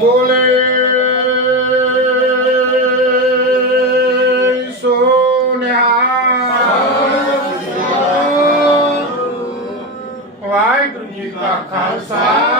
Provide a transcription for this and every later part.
ਬੋਲੇ। ਸੋਨਿਆ। ਵਾਹਿਗੁਰੂ ਜੀ ਕਾ ਖਾਲਸਾ।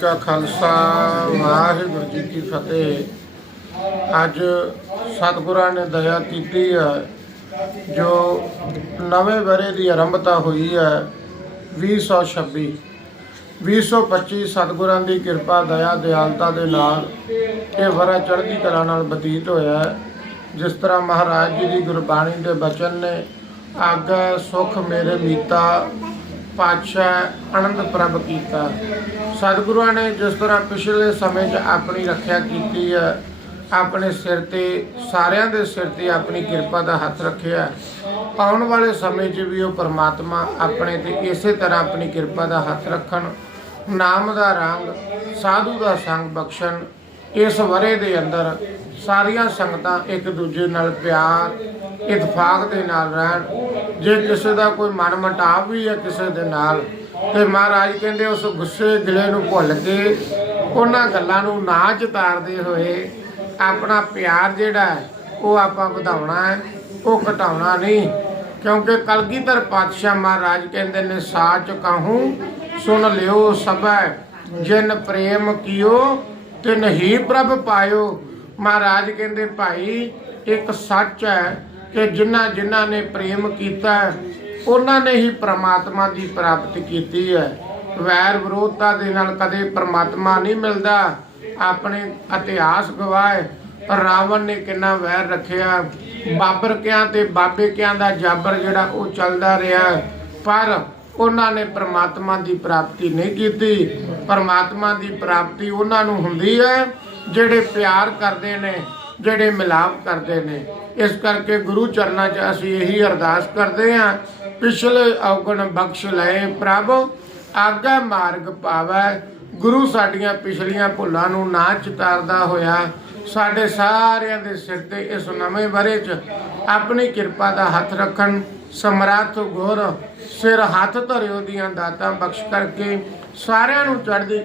ਕਾ ਖਾਲਸਾ, ਵਾਹਿਗੁਰੂ ਜੀ ਕੀ ਫਤਿਹ। ਅੱਜ ਸਤਿਗੁਰਾਂ ਨੇ ਦਇਆ ਕੀਤੀ ਹੈ, ਜੋ ਨਵੇਂ ਬਰੇ ਦੀ ਆਰੰਭਤਾ ਹੋਈ ਹੈ 2026 2025 ਸਤਿਗੁਰਾਂ ਦੀ ਕਿਰਪਾ, ਦਇਆ, ਦਿਆਲਤਾ ਦੇ ਨਾਲ ਇਹ ਵਰਾ ਚੜ੍ਹਦੀ ਕਲਾ ਨਾਲ ਬਤੀਤ ਹੋਇਆ ਹੈ, ਜਿਸ ਤਰ੍ਹਾਂ ਮਹਾਰਾਜ ਜੀ ਦੀ ਗੁਰਬਾਣੀ ਦੇ ਬਚਨ ਨੇ, ਆਗਾ ਸੁਖ ਮੇਰੇ ਮੀਤਾ ਪਾਤਸ਼ਾਹ ਆਨੰਦ ਪ੍ਰਭ ਕੀਤਾ। ਸਤਿਗੁਰਾਂ ਨੇ ਜਿਸ ਤਰ੍ਹਾਂ ਪਿਛਲੇ ਸਮੇਂ 'ਚ ਆਪਣੀ ਰੱਖਿਆ ਕੀਤੀ ਹੈ ਆਪਣੇ ਸਿਰ ਤੇ, ਸਾਰਿਆਂ ਦੇ ਸਿਰ ਤੇ ਆਪਣੀ ਕਿਰਪਾ ਦਾ ਹੱਥ ਰੱਖਿਆ, ਆਉਣ ਵਾਲੇ ਸਮੇਂ 'ਚ ਵੀ ਉਹ ਪਰਮਾਤਮਾ ਆਪਣੇ ਤੇ ਇਸੇ ਤਰ੍ਹਾਂ ਆਪਣੀ ਕਿਰਪਾ ਦਾ ਹੱਥ ਰੱਖਣ, ਨਾਮ ਦਾ ਰੰਗ, ਸਾਧੂ ਦਾ ਸੰਗ ਬਖਸ਼ਣ, ਇਸ ਵਰੇ ਦੇ ਅੰਦਰ ਸਾਰੀਆਂ ਸੰਗਤਾਂ ਇੱਕ ਦੂਜੇ ਨਾਲ ਪਿਆਰ, ਇਤਫਾਕ ਦੇ ਨਾਲ ਰਹਿਣ ਜੇ ਕਿਸੇ ਦਾ ਕੋਈ ਮਨ ਮਟਾਵ ਵੀ ਹੈ ਕਿਸੇ ਦੇ ਨਾਲ ਤੇ ਮਹਾਰਾਜ ਕਹਿੰਦੇ ਉਸ ਗੁੱਸੇ ਗਿਲੇ ਨੂੰ ਭੁੱਲ ਕੇ ਉਹਨਾਂ ਗੱਲਾਂ ਨੂੰ ਨਾ ਚਤਾਰਦੇ ਹੋਏ ਆਪਣਾ ਪਿਆਰ ਜਿਹੜਾ ਹੈ, ਉਹ ਆਪਾਂ ਵਧਾਉਣਾ ਹੈ ਉਹ ਘਟਾਉਣਾ ਨਹੀਂ। ਕਿਉਂਕਿ ਕਲਗੀਧਰ ਪਾਤਸ਼ਾਹ ਮਹਾਰਾਜ ਕਹਿੰਦੇ ਨੇ ਸਾਚ ਕਹੂੰ ਸੁਣ ਲਿਓ ਸਭੈ ਜਿਨ ਪ੍ਰੇਮ ਕੀਓ ਤੇ ਹੀ ਪ੍ਰਭ ਪਾਇਓ। ਮਹਾਰਾਜ ਕਹਿੰਦੇ ਭਾਈ ਇੱਕ ਸੱਚ ਹੈ ਕਿ ਜਿਨ੍ਹਾਂ ਜਿਨ੍ਹਾਂ ਨੇ ਪ੍ਰੇਮ ਕੀਤਾ, ਉਹਨਾਂ ਨੇ ਹੀ ਪ੍ਰਮਾਤਮਾ ਦੀ ਪ੍ਰਾਪਤੀ ਕੀਤੀ ਹੈ। ਵੈਰ ਵਿਰੋਧਤਾ ਦੇ ਨਾਲ ਕਦੇ ਪ੍ਰਮਾਤਮਾ ਨਹੀਂ ਮਿਲਦਾ। ਆਪਣੇ ਇਤਿਹਾਸ ਗਵਾਏ ਰਾਵਣ ਨੇ ਕਿੰਨਾ ਵੈਰ ਰੱਖਿਆ। ਬਾਬਰ ਕਿਆਂ ਤੇ ਬਾਬੇ ਕਿਆਂ ਦਾ ਜਾਬਰ ਜਿਹੜਾ ਉਹ ਚੱਲਦਾ ਰਿਹਾ, ਪਰ ਉਹਨਾਂ ਨੇ ਪ੍ਰਮਾਤਮਾ ਦੀ ਪ੍ਰਾਪਤੀ ਨਹੀਂ ਕੀਤੀ। ਪ੍ਰਮਾਤਮਾ ਦੀ ਪ੍ਰਾਪਤੀ ਉਹਨਾਂ ਨੂੰ ਹੁੰਦੀ ਹੈ, ਜਿਹੜੇ ਪਿਆਰ ਕਰਦੇ ਨੇ ਜਿਹੜੇ ਮਿਲਾਪ ਕਰਦੇ ਨੇ। ਇਸ ਕਰਕੇ ਗੁਰੂ ਚਰਨਾਂ 'ਚ ਅਸੀਂ ਇਹੀ ਅਰਦਾਸ ਕਰਦੇ ਹਾਂ, ਪਿਛਲੇ ਔਗਣ ਬਖਸ਼ ਲਏ ਪ੍ਰਭ, ਆਗਾ ਮਾਰਗ ਪਾਵੈ। ਗੁਰੂ ਸਾਡੀਆਂ ਪਿਛਲੀਆਂ ਭੁੱਲਾਂ ਨੂੰ ਨਾ ਚਿਤਾਰਦਾ ਹੋਇਆ, ਸਾਡੇ ਸਾਰਿਆਂ ਦੇ ਸਿਰ ਤੇ ਇਸ ਨਵੇਂ ਵਰੇ 'ਚ ਆਪਣੀ ਕਿਰਪਾ ਦਾ ਹੱਥ ਰੱਖਣ, ਸਮਰੱਥ ਗੁਰ ਸਿਰ ਹੱਥ ਧਰਿਓ ਦੀਆਂ ਦਾਤਾਂ ਬਖਸ਼ ਕਰਕੇ ਸਾਰਿਆਂ ਨੂੰ ਚੜ੍ਹਦੀ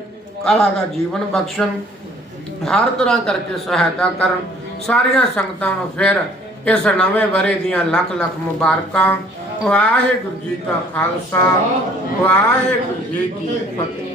ਕਲਾ ਦਾ ਜੀਵਨ ਬਖਸ਼ਣ, ਹਰ ਤਰ੍ਹਾਂ ਕਰਕੇ ਸਹਾਇਤਾ ਕਰਨ ਸਾਰੀਆਂ ਸੰਗਤਾਂ ਨੂੰ ਫਿਰ ਇਸ ਨਵੇਂ ਵਰੇ ਦੀਆਂ ਲੱਖ ਲੱਖ ਮੁਬਾਰਕਾਂ। ਵਾਹਿਗੁਰੂ ਜੀ ਕਾ ਖਾਲਸਾ, ਵਾਹਿਗੁਰੂ ਜੀ ਕੀ ਫਤਿਹ।